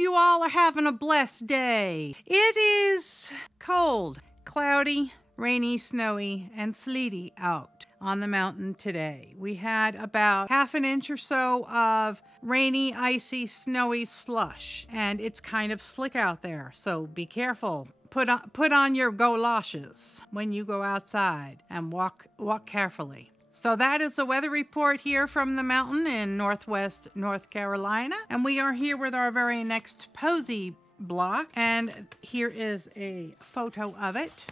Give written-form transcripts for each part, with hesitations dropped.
you all are having a blessed day. It is cold, cloudy, rainy, snowy, and sleety out on the mountain today. We had about half an inch or so of rainy, icy, snowy slush, and it's kind of slick out there, so be careful. Put on your goloshes when you go outside and walk carefully. So that is the weather report here from the mountain in Northwest North Carolina, and we are here with our very next Posy block, and here is a photo of it.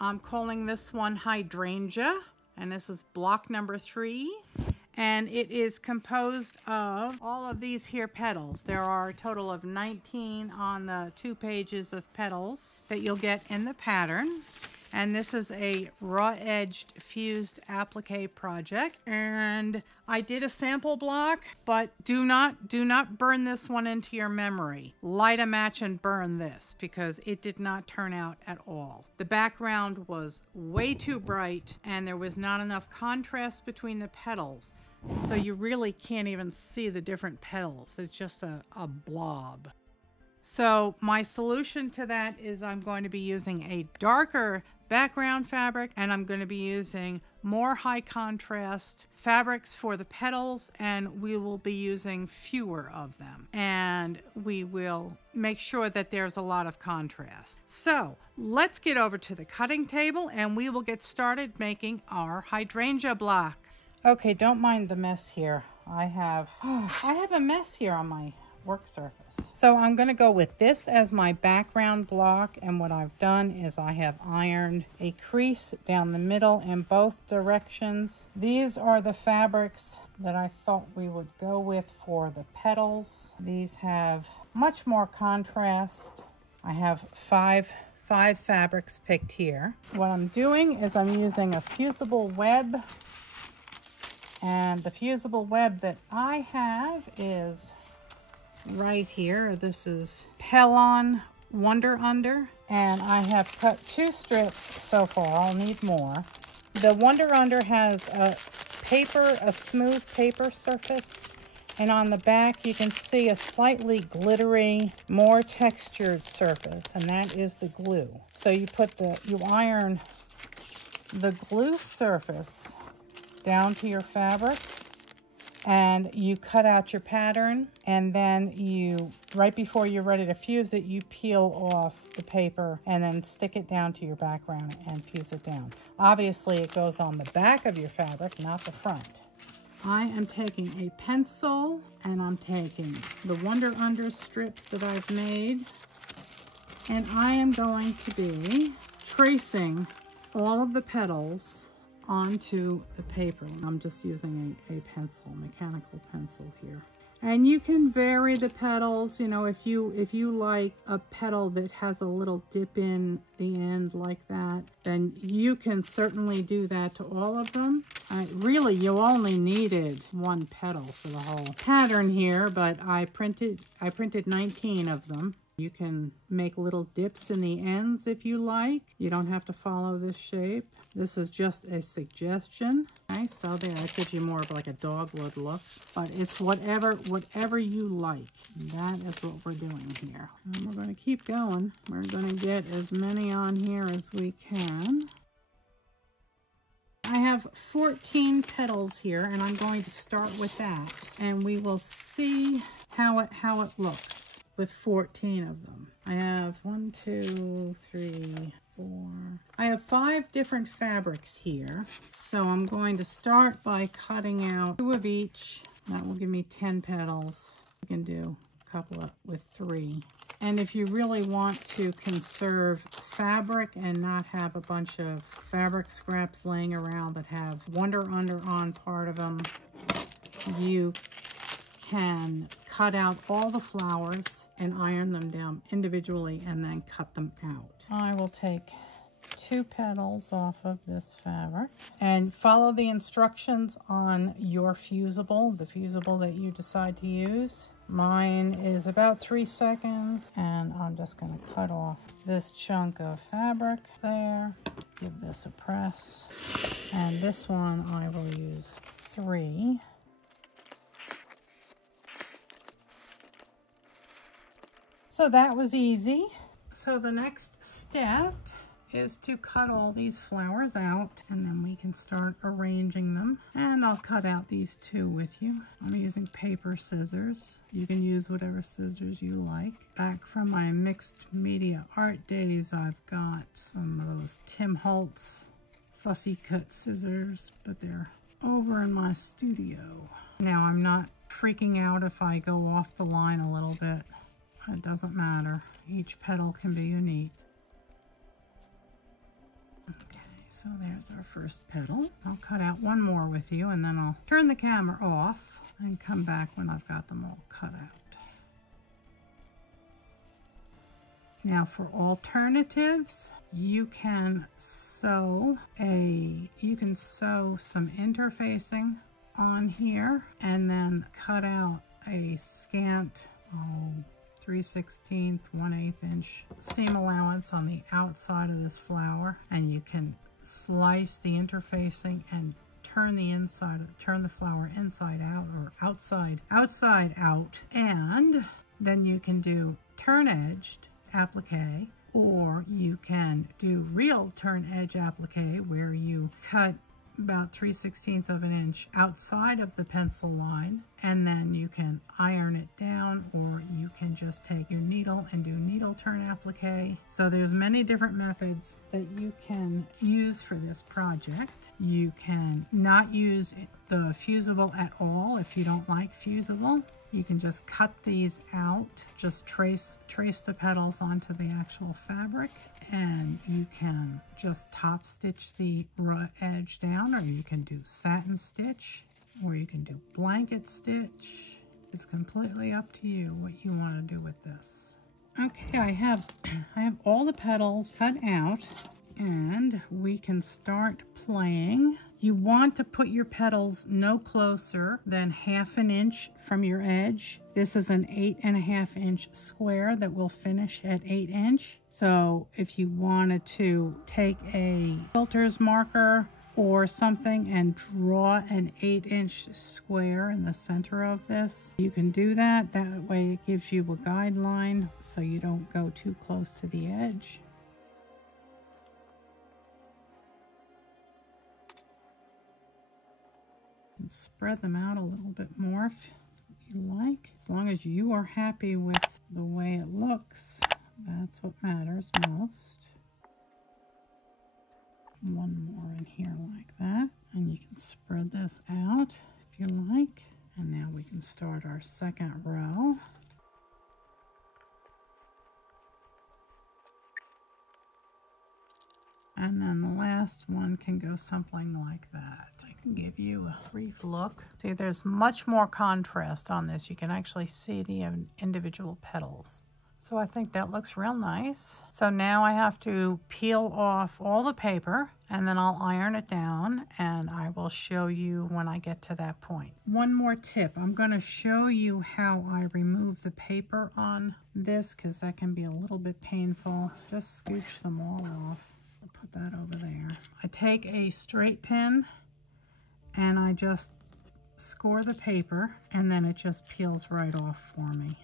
I'm calling this one Hydrangea, and this is block number 3. And it is composed of all of these here petals. There are a total of 19 on the 2 pages of petals that you'll get in the pattern. And this is a raw-edged fused applique project. And I did a sample block, but do not burn this one into your memory. Light a match and burn this because it did not turn out at all. The background was way too bright and there was not enough contrast between the petals. So you really can't even see the different petals. It's just a blob. So my solution to that is I'm going to be using a darker background fabric, and I'm going to be using more high contrast fabrics for the petals, and we will be using fewer of them. And we will make sure that there's a lot of contrast. So let's get over to the cutting table and we will get started making our hydrangea block. Okay, don't mind the mess here. I have a mess here on my work surface. So I'm going to go with this as my background block, and what I've done is I have ironed a crease down the middle in both directions. These are the fabrics that I thought we would go with for the petals. These have much more contrast. I have five fabrics picked here. What I'm doing is I'm using a fusible web, and the fusible web that I have is right here. This is Pelon Wonder Under, and I have cut 2 strips so far. I'll need more. The Wonder Under has a smooth paper surface, and on the back you can see a slightly glittery, more textured surface, and that is the glue. So you iron the glue surface down to your fabric, and you cut out your pattern, and then right before you're ready to fuse it, you peel off the paper and then stick it down to your background and fuse it down. Obviously it goes on the back of your fabric, not the front. I am taking a pencil and I'm taking the Wonder Under strips that I've made, and I am going to be tracing all of the petals onto the paper. I'm just using a pencil, mechanical pencil here. And you can vary the petals, you know, if you like a petal that has a little dip in the end like that, then you can certainly do that to all of them. Really, you only needed 1 petal for the whole pattern here, but I printed 19 of them. You can make little dips in the ends if you like. You don't have to follow this shape. This is just a suggestion. Okay, so there, it gives you more of like a dogwood look, but it's whatever you like. That is what we're doing here. And we're going to keep going. We're going to get as many on here as we can. I have 14 petals here, and I'm going to start with that, and we will see how it looks with 14 of them. I have 1, 2, 3, 4. I have 5 different fabrics here. So I'm going to start by cutting out 2 of each. That will give me 10 petals. You can do a couple with 3. And if you really want to conserve fabric and not have a bunch of fabric scraps laying around that have Wonder Under on part of them, you can cut out all the flowers and iron them down individually and then cut them out. I will take 2 petals off of this fabric and follow the instructions on your fusible, the fusible that you decide to use. Mine is about 3 seconds, and I'm just going to cut off this chunk of fabric there. Give this a press, and this one I will use 3. So that was easy. So the next step is to cut all these flowers out, and then we can start arranging them. And I'll cut out these two with you. I'm using paper scissors. You can use whatever scissors you like. Back from my mixed media art days, I've got some of those Tim Holtz fussy cut scissors, but they're over in my studio. Now I'm not freaking out if I go off the line a little bit. It doesn't matter. Each petal can be unique. Okay, so there's our first petal. I'll cut out one more with you, and then I'll turn the camera off and come back when I've got them all cut out. Now for alternatives, you can sew some interfacing on here and then cut out a scant 3/16, 1/8 inch seam allowance on the outside of this flower, and you can slice the interfacing and turn the flower inside out or outside out, and then you can do turn edged applique, or you can do real turn edge applique where you cut about 3/16 of an inch outside of the pencil line, and then you can iron it down, or you can just take your needle and do needle turn applique. So there's many different methods that you can use for this project. You can not use the fusible at all if you don't like fusible. You can just cut these out, just trace the petals onto the actual fabric, and you can just top stitch the edge down, or you can do satin stitch, or you can do blanket stitch. It's completely up to you what you want to do with this. Okay, I have all the petals cut out, and we can start playing. You want to put your petals no closer than 1/2 inch from your edge. This is an 8.5 inch square that will finish at 8 inch. So if you wanted to take a quilter's marker or something and draw an 8 inch square in the center of this, you can do that. That way it gives you a guideline so you don't go too close to the edge. And spread them out a little bit more if you like. As long as you are happy with the way it looks, that's what matters most. One more in here like that, and you can spread this out if you like. And now we can start our second row. And then the last one can go something like that. I can give you a brief look. See, there's much more contrast on this. You can actually see the individual petals. So I think that looks real nice. So now I have to peel off all the paper, and then I'll iron it down, and I will show you when I get to that point. One more tip. I'm going to show you how I remove the paper on this, because that can be a little bit painful. Just scooch them all off. I'll put that over there. I take a straight pin and I just score the paper, and then it just peels right off for me.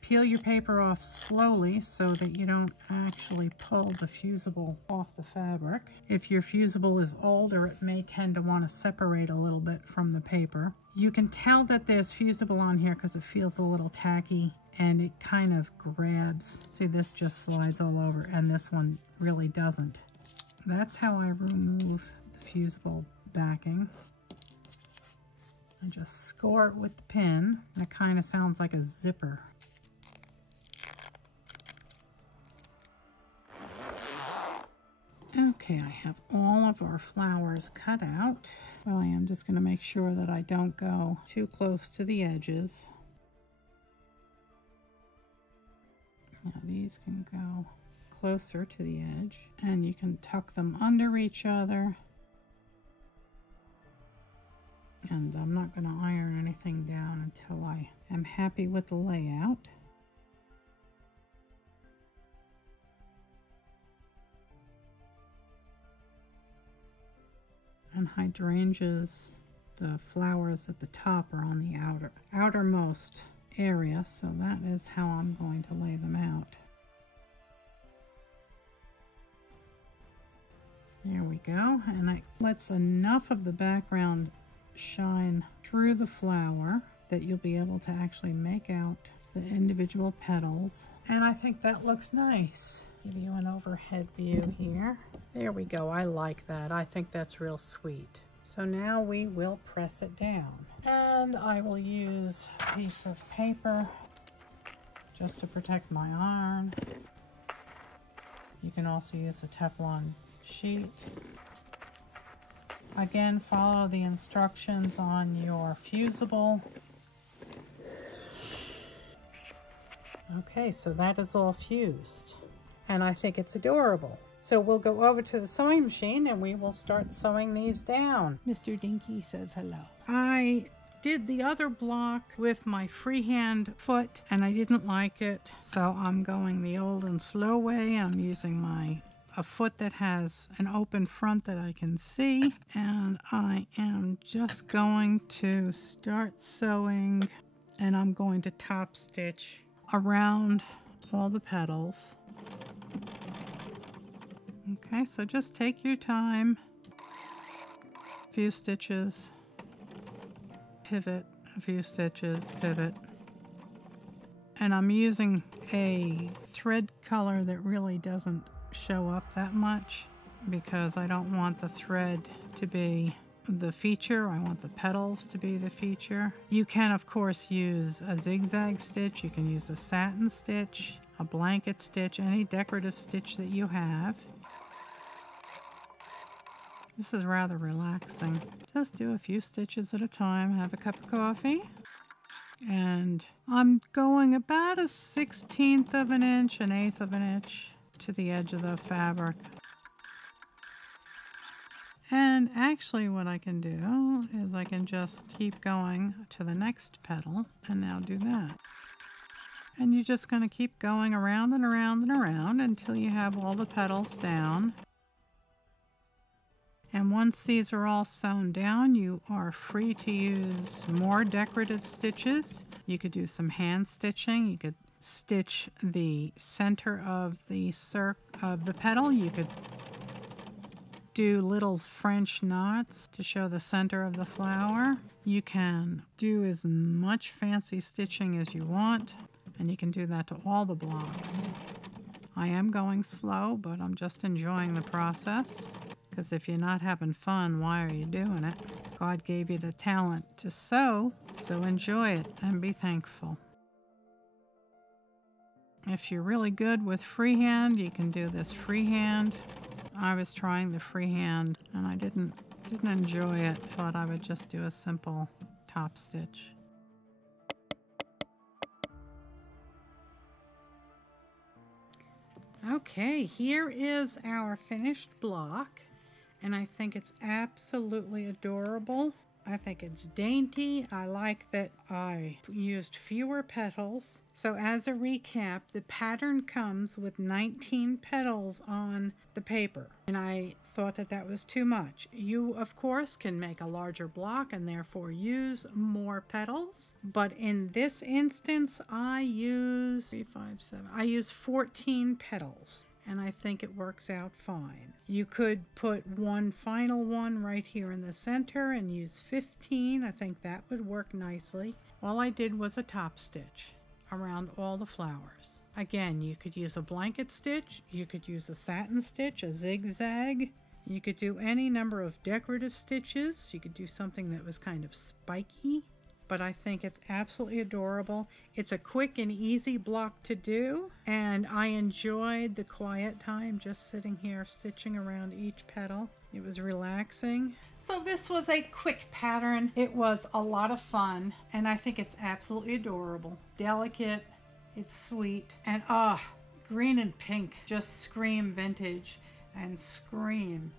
Peel your paper off slowly so that you don't actually pull the fusible off the fabric. If your fusible is older, it may tend to want to separate a little bit from the paper. You can tell that there's fusible on here because it feels a little tacky and it kind of grabs. See, this just slides all over, and this one really doesn't. That's how I remove the fusible backing. I just score it with the pin. That kind of sounds like a zipper. Okay, I have all of our flowers cut out. Well, I am just going to make sure that I don't go too close to the edges. Now these can go closer to the edge, and you can tuck them under each other. And I'm not going to iron anything down until I am happy with the layout. And hydrangeas the flowers at the top are on the outermost area, so that is how I'm going to lay them out. There we go, and it lets enough of the background shine through the flower that you'll be able to actually make out the individual petals, and I think that looks nice. Give you an overhead view here. There we go. I like that. I think that's real sweet. So now we will press it down, and I will use a piece of paper just to protect my iron. You can also use a Teflon sheet. Again, follow the instructions on your fusible. Okay, so that is all fused, and I think it's adorable. So we'll go over to the sewing machine and we will start sewing these down. Mr. Dinky says hello. I did the other block with my freehand foot and I didn't like it, so I'm going the old and slow way. I'm using a foot that has an open front that I can see, and I am just going to start sewing, and I'm going to top stitch around all the petals. Okay, so just take your time. A few stitches, pivot, a few stitches, pivot. And I'm using a thread color that really doesn't show up that much because I don't want the thread to be the feature. I want the petals to be the feature. You can of course use a zigzag stitch, you can use a satin stitch, a blanket stitch, any decorative stitch that you have. This is rather relaxing. Just do a few stitches at a time, have a cup of coffee. And I'm going about a 1/16 of an inch, an 1/8 of an inch to the edge of the fabric. And actually what I can do is I can just keep going to the next petal and now do that. And you're just going to keep going around and around and around until you have all the petals down. And once these are all sewn down, you are free to use more decorative stitches. You could do some hand stitching. You could stitch the center of the petal. You could do little French knots to show the center of the flower. You can do as much fancy stitching as you want, and you can do that to all the blocks. I am going slow, but I'm just enjoying the process. Because if you're not having fun, why are you doing it? God gave you the talent to sew, so enjoy it and be thankful. If you're really good with freehand, you can do this freehand. I was trying the freehand and I didn't enjoy it. Thought I would just do a simple top stitch. Okay, here is our finished block. And I think it's absolutely adorable. I think it's dainty. I like that I used fewer petals. So as a recap, the pattern comes with 19 petals on the paper. And I thought that that was too much. You, of course, can make a larger block and therefore use more petals. But in this instance, I use 14 petals. And I think it works out fine. You could put one final one right here in the center and use 15. I think that would work nicely. All I did was a top stitch around all the flowers. Again, you could use a blanket stitch, you could use a satin stitch, a zigzag. You could do any number of decorative stitches. You could do something that was kind of spiky. But I think it's absolutely adorable. It's a quick and easy block to do, and I enjoyed the quiet time just sitting here stitching around each petal. It was relaxing. So this was a quick pattern. It was a lot of fun, and I think it's absolutely adorable. Delicate, it's sweet, and green and pink just scream vintage and scream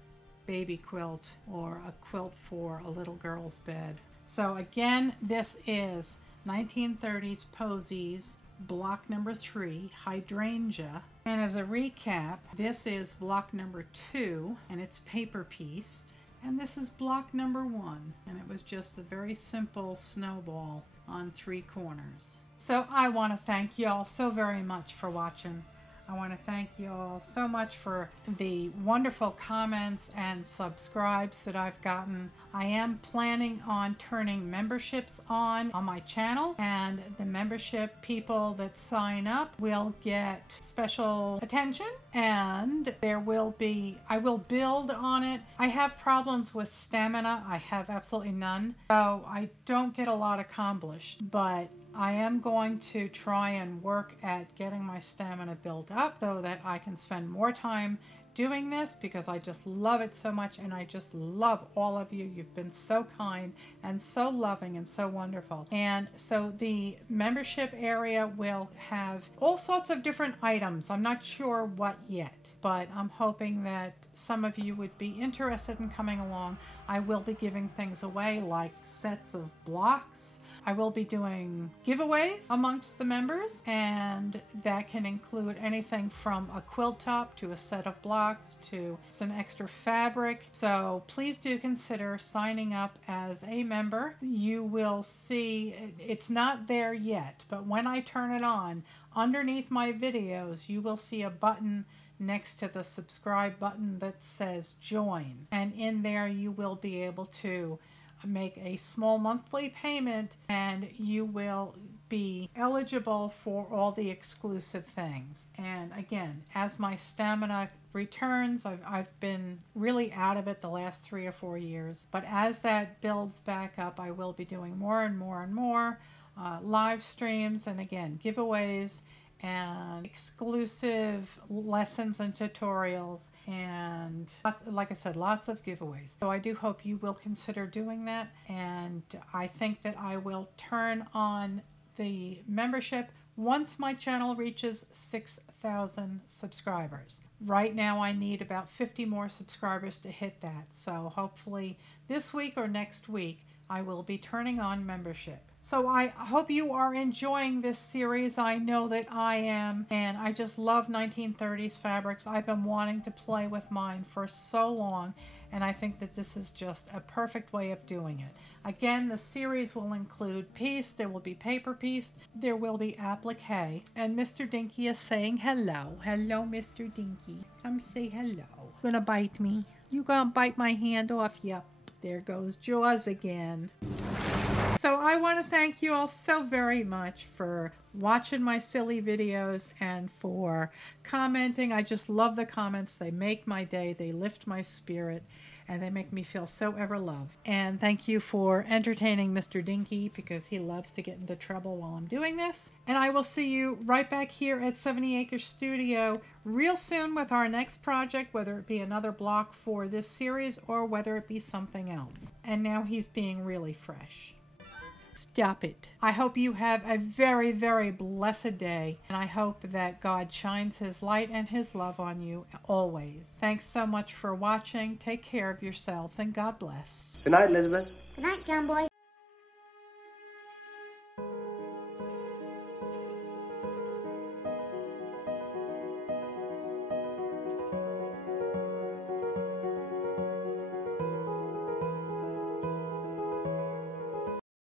baby quilt or a quilt for a little girl's bed. So again, this is 1930s Posies, block number 3, Hydrangea. And as a recap, this is block number 2, and it's paper pieced. And this is block number 1, and it was just a very simple snowball on 3 corners. So I want to thank y'all so very much for watching. I want to thank you all so much for the wonderful comments and subscribes that I've gotten. I am planning on turning memberships on my channel, and the membership people that sign up will get special attention, and I will build on it. I have problems with stamina. I have absolutely none, so I don't get a lot accomplished, but I am going to try and work at getting my stamina built up so that I can spend more time doing this, because I just love it so much, and I just love all of you. You've been so kind and so loving and so wonderful. And so the membership area will have all sorts of different items. I'm not sure what yet, but I'm hoping that some of you would be interested in coming along. I will be giving things away, like sets of blocks. I will be doing giveaways amongst the members, and that can include anything from a quilt top to a set of blocks to some extra fabric. So please do consider signing up as a member. You will see, it's not there yet, but when I turn it on, underneath my videos, you will see a button next to the subscribe button that says join, and in there you will be able to make a small monthly payment, and you will be eligible for all the exclusive things. And again, as my stamina returns, I've been really out of it the last 3 or 4 years, but as that builds back up, I will be doing more and more and more live streams, and again, giveaways and exclusive lessons and tutorials, and like I said, lots of giveaways. So I do hope you will consider doing that, and I think that I will turn on the membership once my channel reaches 6,000 subscribers. Right now I need about 50 more subscribers to hit that, so hopefully this week or next week I will be turning on membership. So I hope you are enjoying this series. I know that I am, and I just love 1930s fabrics. I've been wanting to play with mine for so long, and I think that this is just a perfect way of doing it. Again, the series will include piece, there will be paper piece, there will be applique, and Mr. Dinky is saying hello. Hello, Mr. Dinky. Come say hello. Gonna bite me? You gonna bite my hand off? Yep. There goes Jaws again. So I want to thank you all so very much for watching my silly videos and for commenting. I just love the comments. They make my day. They lift my spirit, and they make me feel so ever loved. And thank you for entertaining Mr. Dinky, because he loves to get into trouble while I'm doing this. And I will see you right back here at 70 Acre Studio real soon with our next project, whether it be another block for this series or whether it be something else. And now he's being really fresh. Stop it. I hope you have a very, very blessed day, and I hope that God shines his light and his love on you always. Thanks so much for watching. Take care of yourselves, and God bless. Good night, Elizabeth. Good night, John Boy.